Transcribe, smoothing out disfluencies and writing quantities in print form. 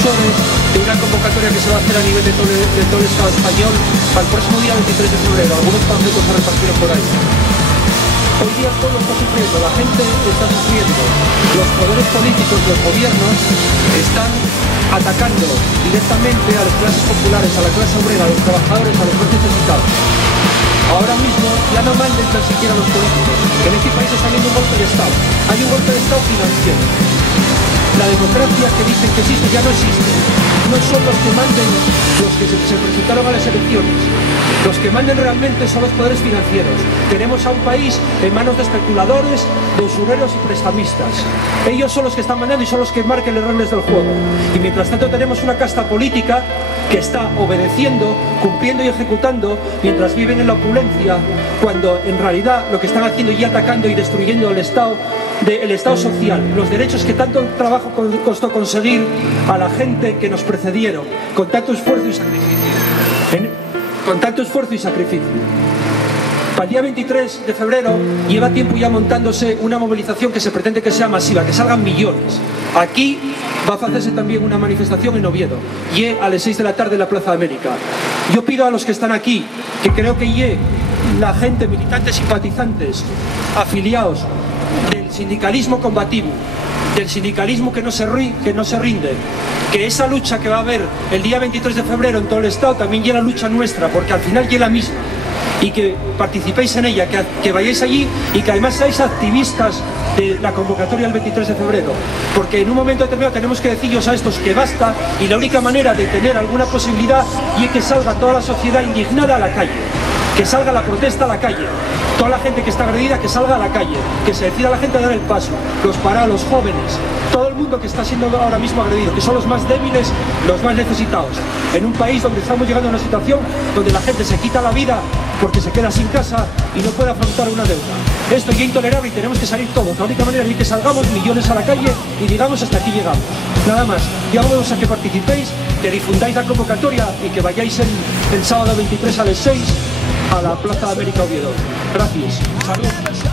impulsores de una convocatoria que se va a hacer a nivel de todo el Estado español para el próximo día 23 de febrero. Algunos panfletos se repartieron por ahí. Hoy día el pueblo está sufriendo, la gente está sufriendo, los poderes políticos, los gobiernos están atacando directamente a las clases populares, a la clase obrera, a los trabajadores, a los más necesitados. Ahora mismo ya no manden tan siquiera los políticos. En este país está habiendo un golpe de Estado. Hay un golpe de Estado financiero. La democracia que dicen que existe ya no existe. No son los que manden los que se presentaron a las elecciones. Los que manden realmente son los poderes financieros. Tenemos a un país en manos de especuladores, de usureros y prestamistas. Ellos son los que están mandando y son los que marcan las reglas del juego. Y mientras tanto tenemos una casta política que está obedeciendo, cumpliendo y ejecutando mientras viven en la opulencia, cuando en realidad lo que están haciendo y atacando y destruyendo el Estado social, los derechos que tanto trabajo costó conseguir a la gente que nos precedieron, con tanto esfuerzo y sacrificio. Para el día 23 de febrero lleva tiempo ya montándose una movilización que se pretende que sea masiva, que salgan millones. Aquí va a hacerse también una manifestación en Oviedo, y a las 6 de la tarde en la Plaza de América. Yo pido a los que están aquí, que creo que la gente, militantes, simpatizantes, afiliados del sindicalismo combativo, del sindicalismo que no se rinde, que esa lucha que va a haber el día 23 de febrero en todo el Estado también es la lucha nuestra, porque al final es la misma, y que participéis en ella, que vayáis allí y que además seáis activistas de la convocatoria del 23 de febrero, porque en un momento determinado tenemos que decirles a estos que basta, y la única manera de tener alguna posibilidad es que salga toda la sociedad indignada a la calle, que salga la protesta a la calle, toda la gente que está agredida que salga a la calle, que se decida la gente a dar el paso, los parados, los jóvenes, todo el mundo que está siendo ahora mismo agredido, que son los más débiles, los más necesitados, en un país donde estamos llegando a una situación donde la gente se quita la vida porque se queda sin casa y no puede afrontar una deuda. Esto ya es intolerable y tenemos que salir todos. La única manera es que salgamos millones a la calle y digamos hasta aquí llegamos. Nada más. Llamamos a que participéis, que difundáis la convocatoria y que vayáis el sábado 23 a las 6 a la Plaza de América Oviedo. Gracias. Salud.